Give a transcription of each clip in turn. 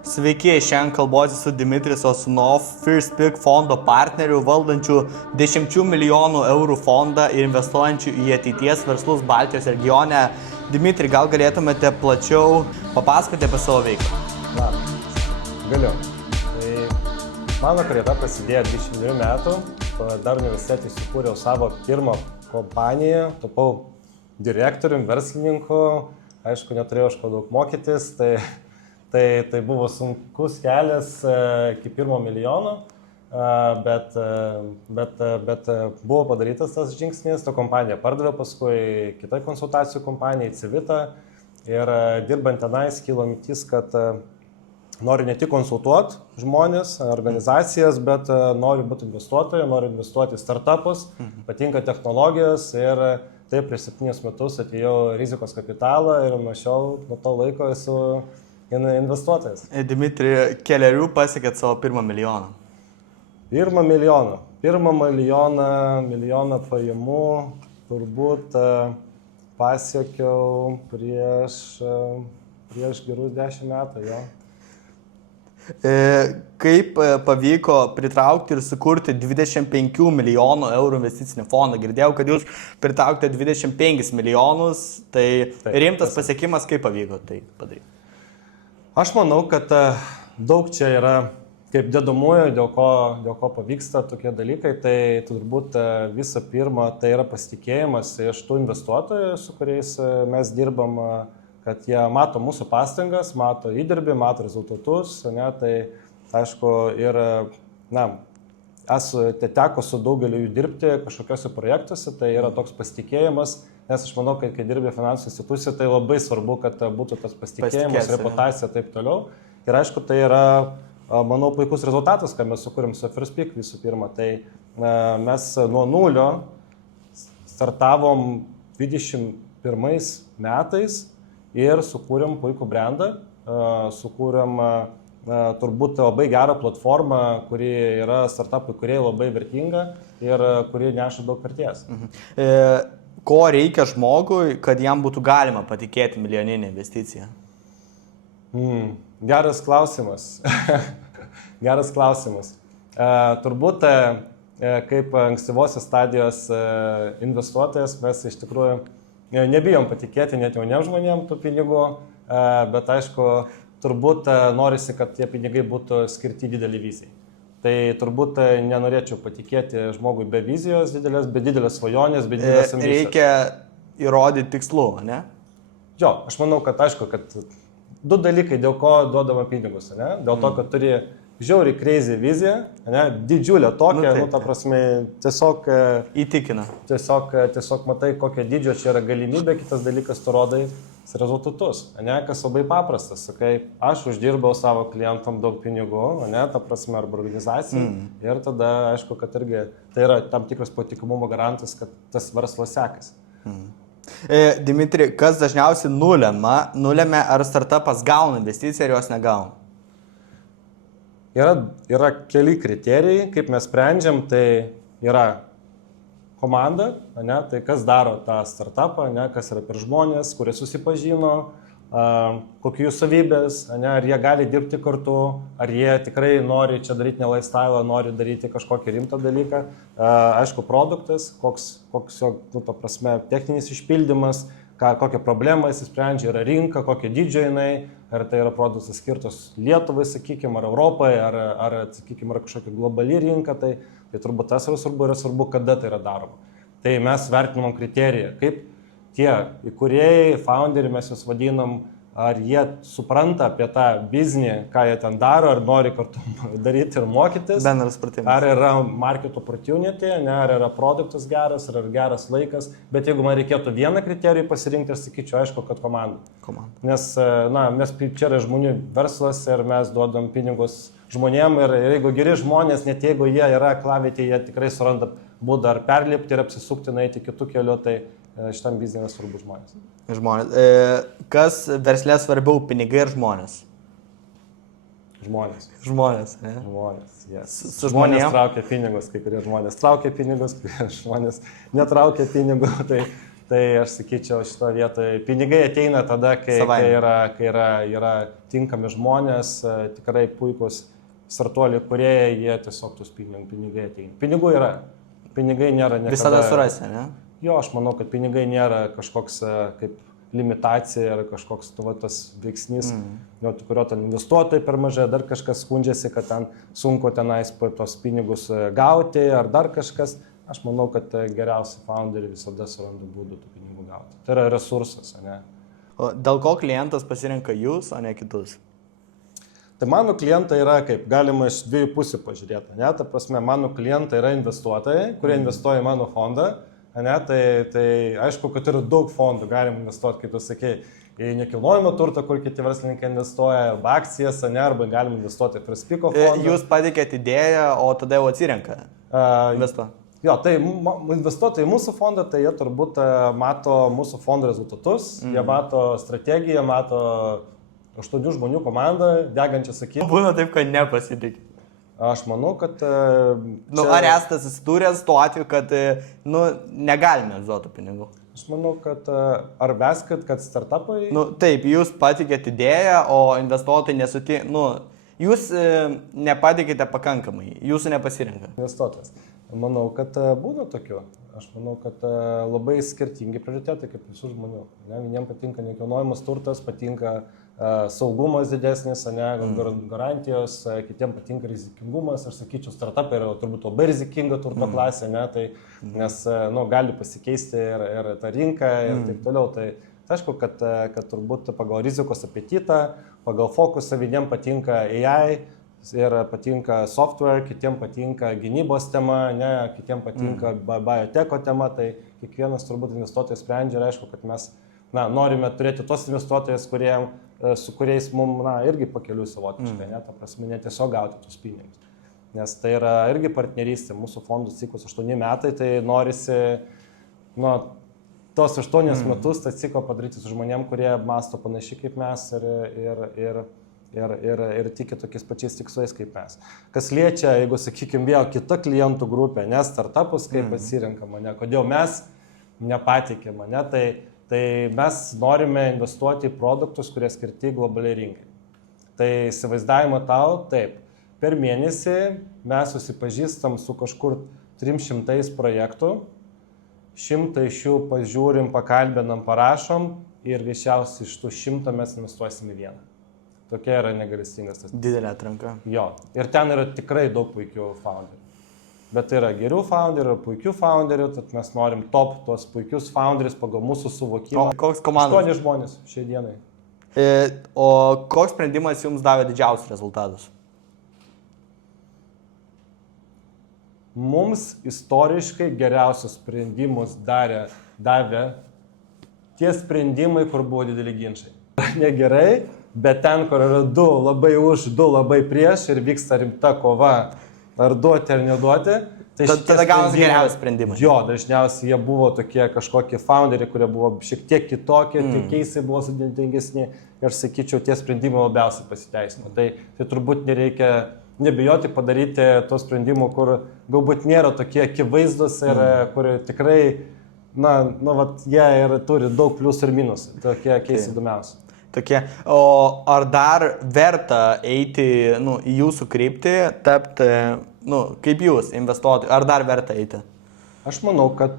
Sveiki, šiandien kalbuosi su Dimitris Osunov, First Pick fondo partneriu, valdančiu 10 milijonų eurų fondą ir investuojančiu į ateities verslus Baltijos regione. Dimitri, gal galėtumėte plačiau papasakoti apie savo veiklą? Na, galiu. Tai mano karjera prasidėjo 22 metų, dar universitete įsikūriau savo pirmą kompaniją, tapau direktorium, verslininku, aišku, neturėjau iš ko daug mokytis, tai buvo sunkus kelias iki 1 milijono, bet buvo padarytas tas žingsnis, ta kompanija pardavė paskui kitai konsultacijų kompanijai, Civita, ir dirbant tenais kilo mintis, kad noriu ne tik konsultuoti žmonės, organizacijas, bet noriu būti investuotoju, noriu investuoti į startupus, patinka technologijos ir taip prieš 7 metus atėjau rizikos kapitalą ir nuo to laiko esu investuotojas. Dimitri, kelerių pasiekėt savo 1 milijoną? 1 milijoną pajamų turbūt pasiekiau prieš gerus 10 metų, jo. Kaip pavyko pritraukti ir sukurti 25 milijonų eurų investicinį fondą? Girdėjau, kad jūs pritraukite 25 milijonus, tai rimtas pasiekimas, kaip pavyko tai padaryti? Aš manau, kad daug čia yra kaip dedamųjų, dėl ko pavyksta tokie dalykai, tai turbūt visą pirma, tai yra pasitikėjimas iš tų investuotojų, su kuriais mes dirbam, kad jie mato mūsų pastangas, mato įdirbį, mato rezultatus, ne, tai aišku ir, teko su daugeliu jų dirbti kažkokiuose projektuose, tai yra toks pasitikėjimas, nes aš manau, kad kai dirbi finansų institucijų, tai labai svarbu, kad būtų tas pasitikėjimas, reputacija ir taip toliau. Ir aišku, tai yra, manau, puikus rezultatas, ką mes sukūrėm su First Pick visų pirma. Tai mes nuo nulio startavom 21 metais ir sukūrėm puikų brandą, sukūrėm turbūt labai gerą platformą, kuri yra startupui, kurie labai vertinga ir kuri neša daug vertės. Ko reikia žmogui, kad jam būtų galima patikėti milijoninę investiciją? Geras klausimas. Geras klausimas. Turbūt kaip ankstyvosios stadijos investuotojas mes iš tikrųjų nebijom patikėti net jauniems žmonėms tų pinigų, bet aišku, turbūt norisi, kad tie pinigai būtų skirti didelį vizijai. Tai turbūt nenorėčiau patikėti žmogui be vizijos didelės, be didelės svajonės, be didelės ambicijos. Reikia įrodyti tikslų, ne? Jo, aš manau, kad aišku, kad du dalykai, dėl ko duodama pinigus, ne? Dėl to, kad turi žiauriai crazy viziją, ne? Didžiulę tokią, ta prasme, tiesiog įtikina. Tiesiog matai, kokio dydžio čia yra galimybė, kitas dalykas tu rodai rezultatus, ne, kas labai paprastas, sakai, aš uždirbau savo klientam daug pinigų, ne, ta prasme, arba organizacijai, ir tada, aišku, kad irgi tai yra tam tikras patikimumo garantas, kad tas verslas sekasi. Dimitri, kas dažniausiai nulėmė, ar startupas gauna investiciją ar jos negauna? Yra keli kriterijai, kaip mes sprendžiam, tai yra komanda, ne, tai kas daro tą startupą, ne, kas yra per žmonės, kurie susipažino, kokių jų savybės, ne, ar jie gali dirbti kartu, ar jie tikrai nori čia daryti ne lifestyle, nori daryti kažkokį rimtą dalyką. Aišku, produktas, koks jo, ta prasme, techninis išpildymas, kokią problemą jis sprendžia, yra rinka, kokio dydžio jinai, ar tai yra produktas skirtos Lietuvai, sakykime, ar Europai, ar sakykime, yra kažkokia globali rinka, tai turbūt tas yra svarbu, kada tai yra daroma. Tai mes vertinam kriteriją, kaip tie įkūrėjai, founderiai, mes juos vadinam, ar jie supranta apie tą biznį, ką jie ten daro, ar nori kartu daryti ir mokytis, bendras supratimas. Ar yra market opportunity, ne, ar yra produktas geras, ar geras laikas, bet jeigu man reikėtų vieną kriterijų pasirinkti, aš sakyčiau, aišku, kad komanda. Nes mes čia yra žmonių verslas ir mes duodam pinigus žmonėm ir jeigu geri žmonės, net jeigu jie yra aklavietėje, jie tikrai suranda būdą ar perlipti ir apsisukti, nueiti kitų kelių, tai šitam biznesui svarbu žmonės. Kas verslė svarbiau, pinigai ar žmonės? Žmonės, ne? Žmonės, yes. Žmonės traukia pinigus, kai kurie žmonės traukia pinigus, kai žmonės netraukia pinigų, Tai aš sakyčiau, šito vietoje pinigai ateina tada, kai yra tinkami žmonės, tikrai puikus startuoliai, kurie jie tiesiog tus pinigai ateina. Pinigų yra. Pinigai nėra niekada. Visada surasi, ne? Jo, aš manau, kad pinigai nėra kažkoks kaip limitacija ar kažkoks tas veiksnys, kurio ten investuotojai per mažai, dar kažkas skundžiasi, kad ten sunku tenais tos pinigus gauti ar dar kažkas. Aš manau, kad geriausi founderiai visada suranda būdų tų pinigų gauti. Tai yra resursas, ne? O dėl ko klientas pasirenka jūs, o ne kitus? Tai mano klientai yra kaip, galima iš dviejų pusių pažiūrėti, ne? Ta prasme, mano klientai yra investuotojai, kurie investuoja į mano fondą, ne? Tai aišku, kad yra daug fondų, galim investuoti, kaip tu sakei, į nekilnojimo turtą, kur kiti verslininkai investuoja, arba akcijas, ne? Arba galim investuoti į Firstpeak fondą. Jūs pateikėt idėją, o tada jau atsirenka investuoti. Jo, tai investuotojai į mūsų fondą, tai jie turbūt mato mūsų fondo rezultatus, jie mato strategiją, mato 8 žmonių komandą, degančią sakyti. Būna taip, kad nepasitikė. Aš manau, kad... Čia... Ar esate susidūręs tuo atveju, kad negalime duoti pinigų? Aš manau, kad ar mes, kad startupai... Taip, jūs patikėt idėją, o investuotojai nesutikė... Jūs nepatikėte pakankamai, jūsų nepasirinka. Investuotojas. Manau, kad būna tokių. Aš manau, kad labai skirtingi prioritetai kaip visų žmonių. Vieniems patinka nekilnojamas turtas, patinka saugumas didesnis, garantijos, kitiems patinka rizikingumas. Aš sakyčiau, startupai yra turbūt labai rizikinga turto klasė, nes gali pasikeisti ir ta rinka ir taip toliau. Tai aišku, kad turbūt pagal rizikos apetitą, pagal fokusą vieniems patinka AI, ir patinka software, kitiems patinka gynybos tema, kitiems patinka bioteko tema, tai kiekvienas turbūt investuotojas sprendžia ir aišku, kad mes norime turėti tos investuotojus, su kuriais mums irgi pakeliu savotiškai, ta prasme, ne tiesiog gauti tus pinigus. Nes tai yra irgi partnerystė, mūsų fondų ciklas 8 metai, tai norisi tos 8 metus tą ciklą padaryti su žmonėm, kurie mąsto panašiai kaip mes ir tiki tokiais pačiais tikslais kaip mes. Kas liečia, jeigu, sakykime, vėl kita klientų grupė, ne startupus, kaip atsirinkama, kodėl mes nepatikėme, tai mes norime investuoti į produktus, kurie skirti globaliai rinkai. Tai įsivaizdavimo tau, taip, per mėnesį mes susipažįstam su kažkur 300 projektų, 100 iš jų pažiūrim, pakalbinam, parašom ir greičiausiai iš tų 100 mes investuosim į vieną. Tokia yra negailestingas tas. Didelė atranka. Jo. Ir ten yra tikrai daug puikių founderių. Bet yra gerų founderių, puikių founderių, tad mes norim top tuos puikius founderius pagal mūsų suvokimą. Koks komandas? 8 žmonės šiai dienai. O koks sprendimas jums davė didžiausius rezultatus? Mums istoriškai geriausius sprendimus davė tie sprendimai, kur buvo dideli ginčiai. Negerai. Bet ten, kur yra 2 labai už, 2 labai prieš ir vyksta rimta kova, ar duoti ar neduoti, tai tada gaunas geriausias sprendimas. Jo, dažniausiai jie buvo tokie kažkokie founderiai, kurie buvo šiek tiek kitokie, tie keisai buvo sudėtingesni ir, sakyčiau, tie sprendimai labiausiai pasiteisino. Tai turbūt nereikia nebijoti padaryti tos sprendimų, kur galbūt nėra tokie akivaizdus ir kur tikrai, jie ir turi daug pliusų ir minusų, tokie keisai įdomiausi. O ar dar verta eiti į jūsų kryptį, tapti, kaip jūs investuotojai, ar dar verta eiti? Aš manau, kad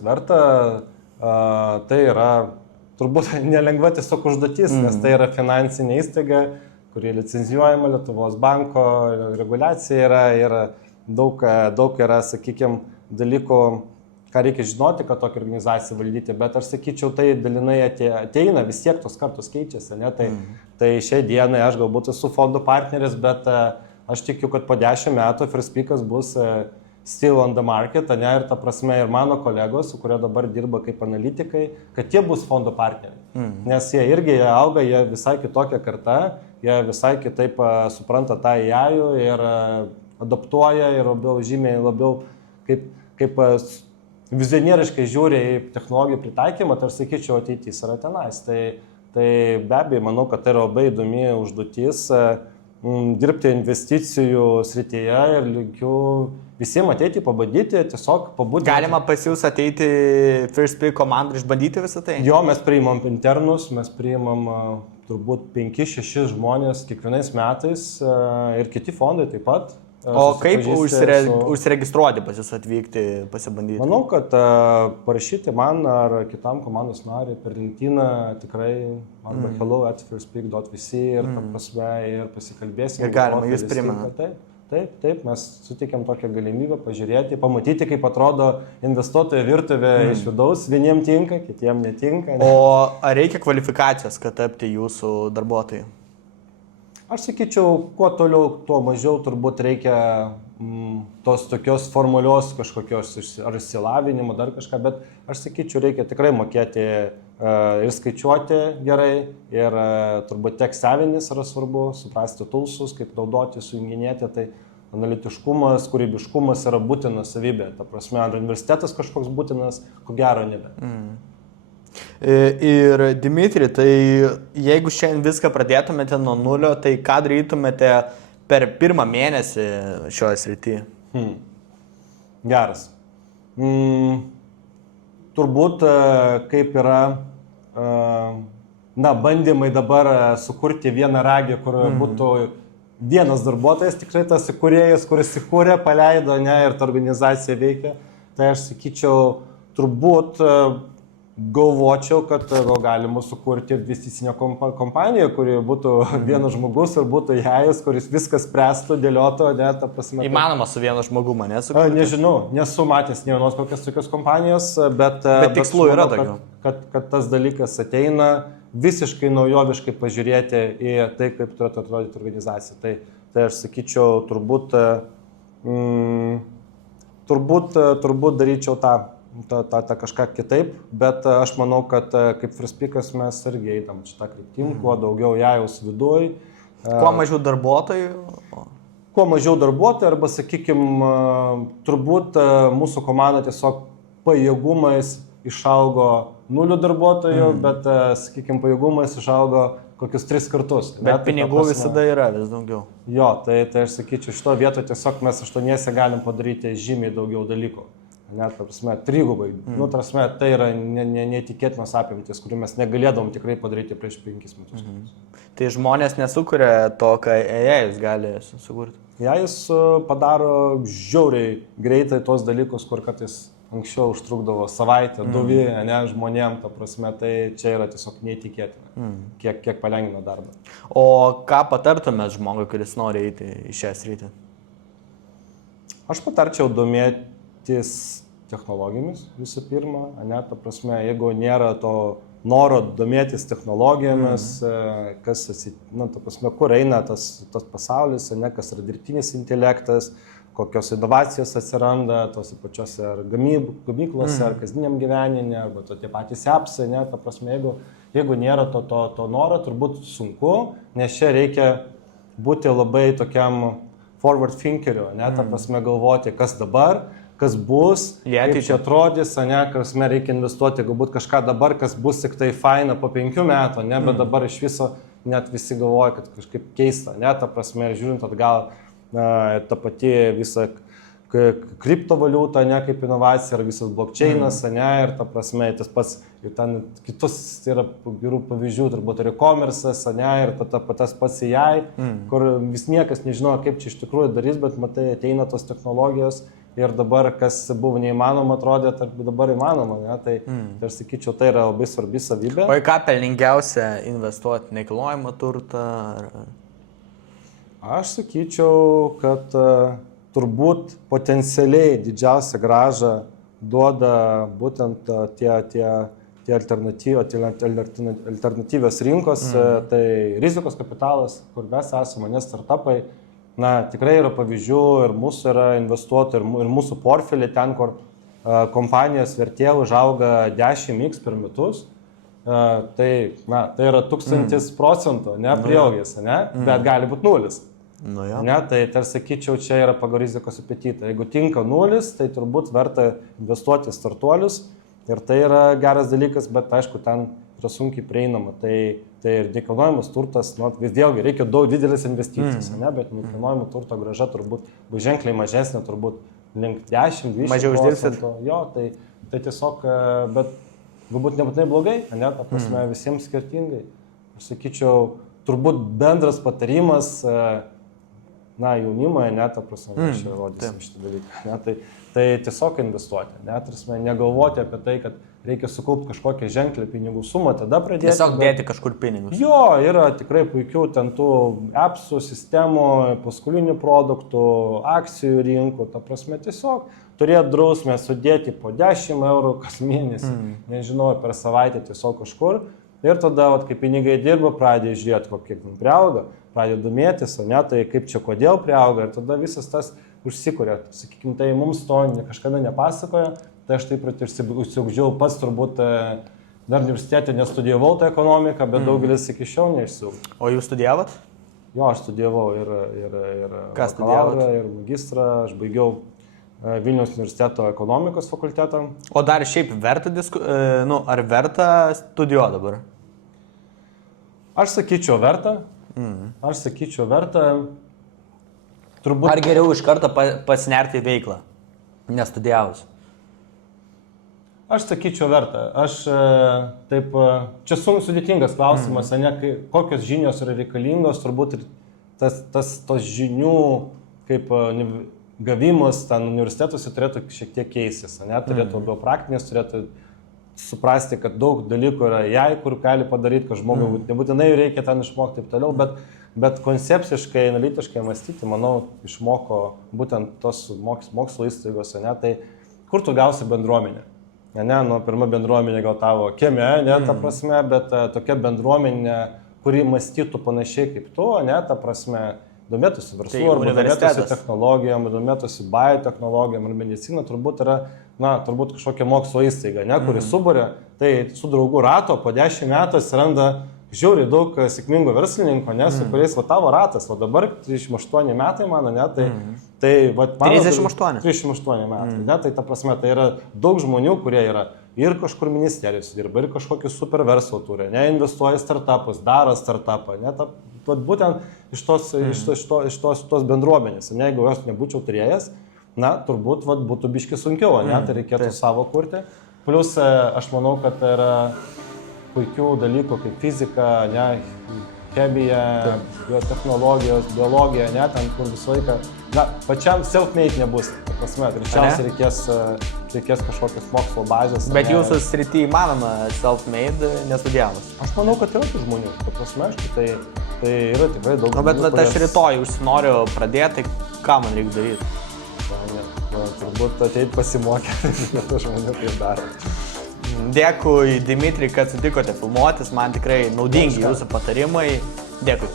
verta. Tai yra turbūt nelengva tiesiog užduotis, nes tai yra finansinė įstaiga, kuri licencijuojama, Lietuvos banko reguliacija yra ir daug yra, sakykime, dalykų, ką reikia žinoti, kad tokią organizaciją valdyti, bet aš sakyčiau, tai dalinai ateina, vis tiek tos kartos keičiasi, Tai šiai dienai aš galbūt esu fondo partneris, bet aš tikiu, kad po 10 metų Firstpeakas bus still on the market, ir ta prasme ir mano kolegos, su kurie dabar dirba kaip analitikai, kad jie bus fondo partneriai. Nes jie irgi auga, jie visai kitokia karta, jie visai kitaip supranta tą AI ir adaptuoja ir žymiai labiau kaip vizionieriškai žiūri į technologijų pritaikymą, tai aš sakyčiau, ateitis yra tenais. Tai be abejo, manau, kad tai yra labai įdomi užduotis. dirbti investicijų srityje ir linkiu visiems ateiti, pabandyti, tiesiog pabūti. Galima pas jūs ateiti First Pick komandą ir išbandyti visą tai? Jo, mes priimam internus, mes priimam turbūt 5-6 žmonės kiekvienais metais ir kiti fondai taip pat. O kaip užsiregistruoti pas jūs atvykti, pasibandyti? Manau, kad parašyti man ar kitam komandos nariui per LinkedIn tikrai arba hello@firstpick.vc ir ta prasme ir pasikalbėsime. Ir galima, jūs primenate. Taip, mes suteikiam tokią galimybę pažiūrėti, pamatyti, kaip atrodo investuotojo virtuvė iš vidaus. Vieniem tinka, kitiem netinka. Ne? O ar reikia kvalifikacijos, kad tapti jūsų darbuotojai? Aš sakyčiau, kuo toliau, tuo mažiau turbūt reikia tos tokios formalios kažkokios ar išsilavinimo, dar kažką, bet aš sakyčiau, reikia tikrai mokėti ir skaičiuoti gerai, ir turbūt tiek savinis yra svarbu, suprasti tulsus, kaip naudoti, sujunginėti, tai analitiškumas, kūrybiškumas yra būtina savybė. Ta prasme, ar universitetas kažkoks būtinas, ko gero nebe. Ir Dimitri, tai jeigu šiandien viską pradėtumėte nuo nulio, tai ką darytumėte per pirmą mėnesį šioje srityje? Geras. Turbūt kaip yra bandymai dabar sukurti vieną ragį, kur būtų vienas darbuotojas, tikrai tas įkūrėjas, kuris įkūrė, paleido, ne, ir ta organizacija veikia. Tai aš sakyčiau, turbūt galvočiau, kad galima sukurti investicinę kompaniją, kuri būtų vienas žmogus ir būtų jais, kuris viskas spręstų, dėliotų, ne, ta prasme. Įmanoma su vienu žmogu mane sukurti? Nežinau, nesu matęs ne vienos kokios tokios kompanijos, bet tikslų yra tokių. Kad tas dalykas ateina visiškai naujoviškai pažiūrėti į tai, kaip turėtų atrodyti organizacija. Tai aš sakyčiau, turbūt daryčiau tą kažką kitaip, bet aš manau, kad kaip First Pickas mes irgi eidam šitą kryptim, kuo daugiau jaus viduj. Kuo mažiau darbuotojų? Kuo mažiau darbuotojų, arba, sakykime, turbūt mūsų komanda tiesiog pajėgumais išaugo 0 darbuotojų, bet, sakykime, pajėgumais išaugo kokius 3 kartus. Bet pinigų visada yra vis daugiau. Jo, tai aš sakyčiau, šito vietoje tiesiog mes 8 galim padaryti žymiai daugiau dalykų. Net, prasme, 3-gubai. Tai yra neįtikėtinos apimtis, kurių mes negalėdom tikrai padaryti prieš 5 metus. Tai žmonės nesukuria to, ką AI gali sukurti? AI padaro žiauriai greitai tos dalykus, kur kartais anksčiau užtrukdavo savaitę, 2, ne, žmonėm, ta prasme, tai čia yra tiesiog neįtikėtina, kiek palengvina darbą. O ką patartumėt žmogui, kuris nori eiti į šią sritį? Aš patarčiau domėtis technologijomis visų pirma, ne, ta prasme, jeigu nėra to noro domėtis technologijomis, ta prasme, kur eina tas pasaulis, ne, kas yra dirbtinis intelektas, kokios inovacijos atsiranda tose pačiose ar gamyklose, ar kasdieniam gyvenime, arba tie patys appsai, ne, ta prasme, jeigu nėra to noro, turbūt sunku, nes čia reikia būti labai tokiam forward thinkeriu, ne, ta prasme, galvoti, kas dabar, kas bus, kaip čia atrodys, ne, kas reikia investuoti, galbūt kažką dabar, kas bus tik tai faina po 5 metų, ne, bet dabar iš viso net visi galvoja, kad kažkaip keista, ne, ta prasme, žiūrint atgal, ta pati visa kriptovaliuta, ne, kaip inovacija, ar visas blockchainas, ne, ir ta prasme, tas pats, ir ten kitus yra gerų pavyzdžių, turbūt ir e-commerce'as, ne, ir tas pats AI, kur vis niekas nežino, kaip čia iš tikrųjų darys, bet matai, ateina tos technologijos. Ir dabar, kas buvo neįmanoma, atrodė, dabar įmanoma, ne? Tai aš sakyčiau, tai yra labai svarbi savybė. O į ką pelningiausia investuoti? Nekilnojamą turtą? Aš sakyčiau, kad turbūt potencialiai didžiausią grąžą duoda būtent tie alternatyvios rinkos, tai rizikos kapitalas, kur mes esame, ne startupai. Na, tikrai yra pavyzdžių ir mūsų yra investuotojų, ir mūsų portfelį ten, kur kompanijos vertė užauga 10x per metus, tai yra 1000%, ne, prieaugis, ne, bet gali būti 0. Ne, tai sakyčiau, čia yra pagal rizikos apetitą. Jeigu tinka 0, tai turbūt verta investuoti startuolius ir tai yra geras dalykas, bet aišku, ten yra sunkiai prieinama. Tai ir nekilnojamas turtas, nu, vis vėlgi reikia daug didelės investicijos, ne, bet nekilnojamo turto grąža turbūt bus ženkliai mažesnė, turbūt link 10-20%. Mažiau uždirbsit. Jo, tai tiesiog, bet galbūt nebūtinai blogai, ne, ta prasme, visiems skirtingai. Aš sakyčiau, turbūt bendras patarimas, na, jaunimui, ne, ta prasme, aš rodysim šitą dalyką, ne, tai tiesiog investuoti, ne, tarsi negalvoti apie tai, kad reikia sukaupti kažkokią ženklę pinigų sumą, tada pradėti. Tiesiog dėti kažkur pinigus. Jo, yra tikrai puikių ten tų appsų, sistemų, paskolinių produktų, akcijų rinkų, ta prasme tiesiog turėti drausmę sudėti po 10 eurų kas mėnesį, nežinau, per savaitę tiesiog kažkur. Ir tada, kai pinigai dirba, pradėjo žiūrėti, kiek ten priauga, pradėjo domėtis, o ne, tai kaip čia kodėl priauga, ir tada visas tas užsikuria. Sakykime, tai mums to kažkada nepasakoja, tai aš taip pat išsiugdžiau pats turbūt dar universitete nestudijavau tą ekonomiką, bet daugelis iki šiol neišsiugdžiau. O jūs studijavot? Jo, aš studijavau ir bakalaurą, ir magistrą, aš baigiau Vilniaus universiteto ekonomikos fakultetą. O dar šiaip verta ar verta studijuoti dabar? Aš sakyčiau verta. Aš sakyčiau verta. Turbūt... Ar geriau iš karto pasinerti į veiklą, nestudijavus? Aš sakyčiau verta. Aš taip, čia sudėtingas klausimas, ne, kokios žinios yra reikalingos, turbūt ir tos žinių kaip gavimas ten universitetuose turėtų šiek tiek keistis, ne, turėtų labiau praktinės, turėtų suprasti, kad daug dalykų yra jai, kur gali padaryti, kad žmogui nebūtinai reikia ten išmokti taip toliau, bet koncepciškai, analitiškai mąstyti, manau, išmoko būtent tos mokslo įstaigose, ne, tai kur tu gausi bendruomenę? Ne, nu, pirma bendruomenė gal tavo kieme, ne, ta prasme, bet tokia bendruomenė, kuri mąstytų panašiai kaip tu, ne, ta prasme, domėtųsi verslu, arba domėtųsi technologijom, domėtųsi biotechnologijom ir medicina, turbūt yra, na, turbūt kažkokia mokslo įstaiga, ne, kuri suburia, tai su draugų rato po 10 metų atsiranda žiauriai daug sėkmingų verslininkų, ne, su kuriais va tavo ratas, o dabar 38 metai mano, ne, tai va, 38 metai, ne, tai ta prasme, tai yra daug žmonių, kurie yra ir kažkur ministerijos dirba, ir kažkokį super verslą turi, ne, investuoja į startupus, daro startupą, ne, būtent iš tos bendruomenės, ne, jeigu jos nebūčiau turėjęs, na, turbūt būtų biški sunkiau, ne, tai reikėtų savo kurti. Plus, aš manau, kad yra puikių dalykų kaip fizika, ne, chemija, biotechnologijos, biologija, ne, ten kur visą laiką, na, pačiam self-made nebus, prasme, greičiausiai reikės kažkokios mokslo bazės. Bet jūsų srity įmanoma self-made nestudijavus? Aš manau, kad yra tų žmonių, prasme, tai yra tikrai daug žmonių. Bet aš rytoj užsinoriu pradėti, ką man reikia daryti? Turbūt ateit pasimokyti, kad žmonių tai daro. Dėkui, Dimitri, kad sutikote filmuotis, man tikrai naudingi jūsų patarimai. Dėkui.